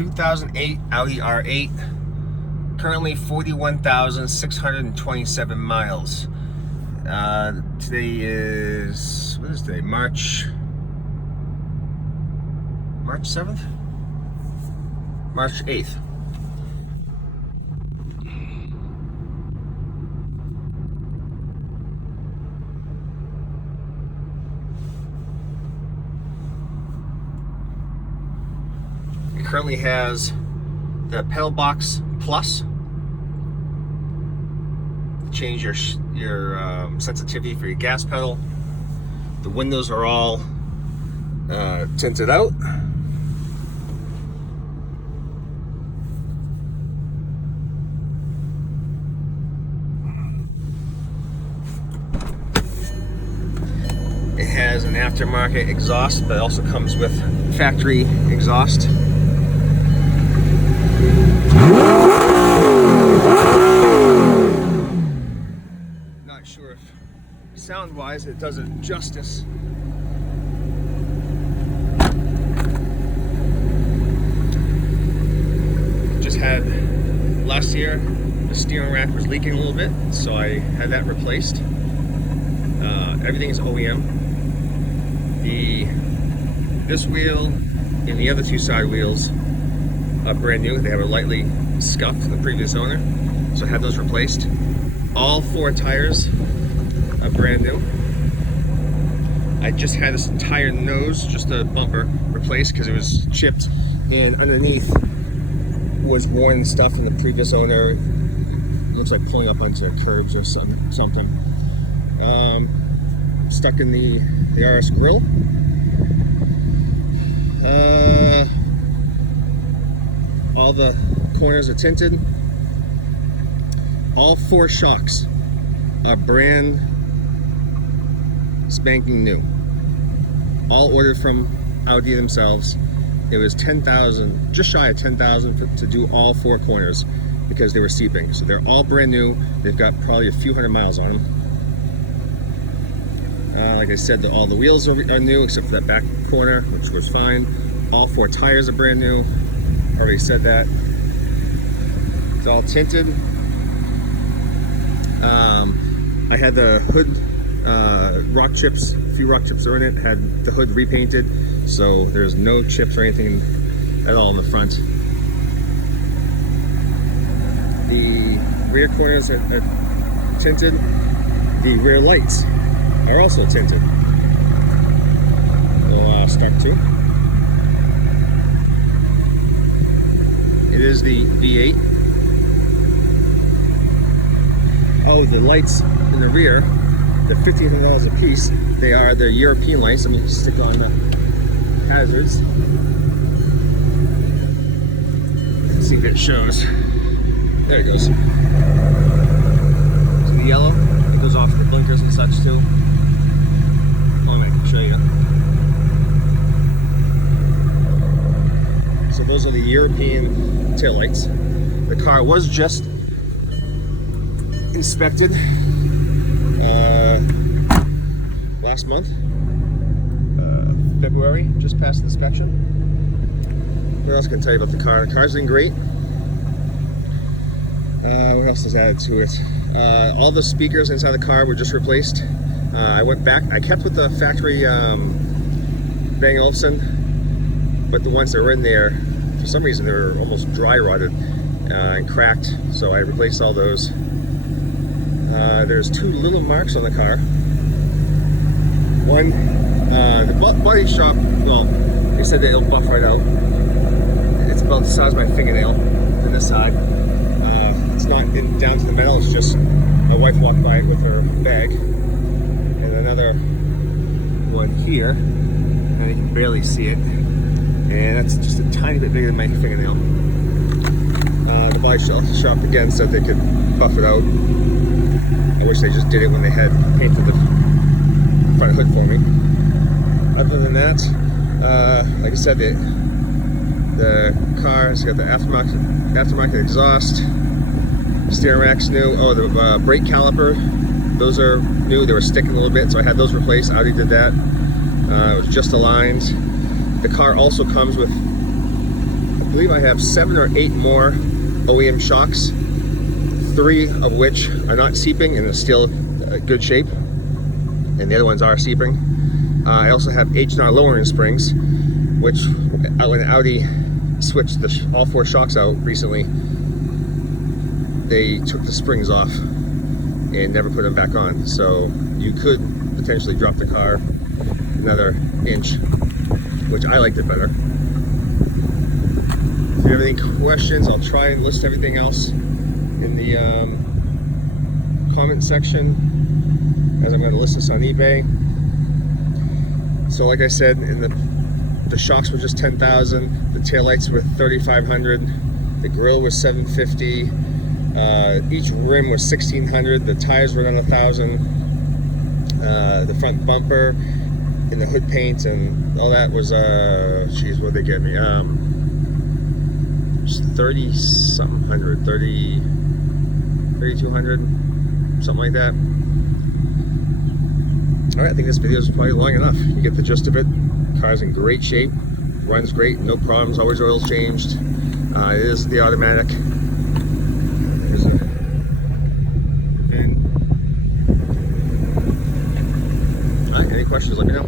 2008 Audi R8, currently 41,627 miles. Today is, what is today? March 7th? March 8th. It currently has the pedal box plus. Change your sensitivity for your gas pedal. The windows are all tinted out. It has an aftermarket exhaust, but it also comes with factory exhaust. Not sure if sound-wise it does it justice. Just had last year the steering rack was leaking a little bit, so I had that replaced. Everything is OEM. This wheel and the other two side wheels are brand new. They have a lightly scuffed from the previous owner, so I had those replaced. All four tires are brand new. I just had this entire nose, just a bumper, replaced because it was chipped, and underneath was worn stuff from the previous owner. It looks like pulling up onto curbs or something. Stuck in the RS grill. All the corners are tinted. All four shocks are brand spanking new. All ordered from Audi themselves. It was 10,000, just shy of 10,000 to do all four corners because they were seeping. So they're all brand new. They've got probably a few hundred miles on them. Like I said, all the wheels are new except for that back corner, which was fine. All four tires are brand new. I already said that. It's all tinted. I had the hood rock chips, a few rock chips are in it. Had the hood repainted, so there's no chips or anything at all in the front. The rear corners are tinted. The rear lights are also tinted. We'll start too. It is the V8. Oh, the lights in the rear, they're $1,500 a piece. They are the European lights. Let me stick on the hazards. Let's see if it shows. There it goes. So the yellow, it goes off the blinkers and such too. I can show you. So those are the European taillights. The car was just inspected last month, February, just passed inspection. What else can I tell you about the car? The car's in great. What else is added to it? All the speakers inside the car were just replaced. I went back, I kept with the factory Bang & Olufsen, but the ones that were in there, for some reason they were almost dry rotted and cracked, so I replaced all those. There's two little marks on the car. One, the body shop, well, they said that it'll buff right out. It's about the size of my fingernail on this side. It's not down to the metal, it's just my wife walked by it with her bag. And another one here, and you can barely see it. And that's just a tiny bit bigger than my fingernail. The body shop again said they could buff it out. I wish they just did it when they had painted the front hood for me. Other than that, like I said, the car has got the aftermarket exhaust, steering rack's new. Oh, the brake caliper, those are new. They were sticking a little bit, so I had those replaced. Audi did that. It was just aligned. The car also comes with a believe I have 7 or 8 more OEM shocks, 3 of which are not seeping and are still good shape, and the other ones are seeping. I also have H&R lowering springs, which when Audi switched all 4 shocks out recently, they took the springs off and never put them back on. So you could potentially drop the car another inch, which I liked it better. If you have any questions, I'll try and list everything else in the comment section, as I'm going to list this on eBay. So like I said, the shocks were just $10,000, the taillights were $3,500, the grill was $750, each rim was $1,600, the tires were around $1,000, the front bumper and the hood paint and all that was geez, what'd they get me? 30-something hundred, 3,200, something like that. Alright, I think this video is probably long enough. You get the gist of it. Car's in great shape, runs great, no problems, always oil's changed. It is the automatic. Alright, any questions, let me know.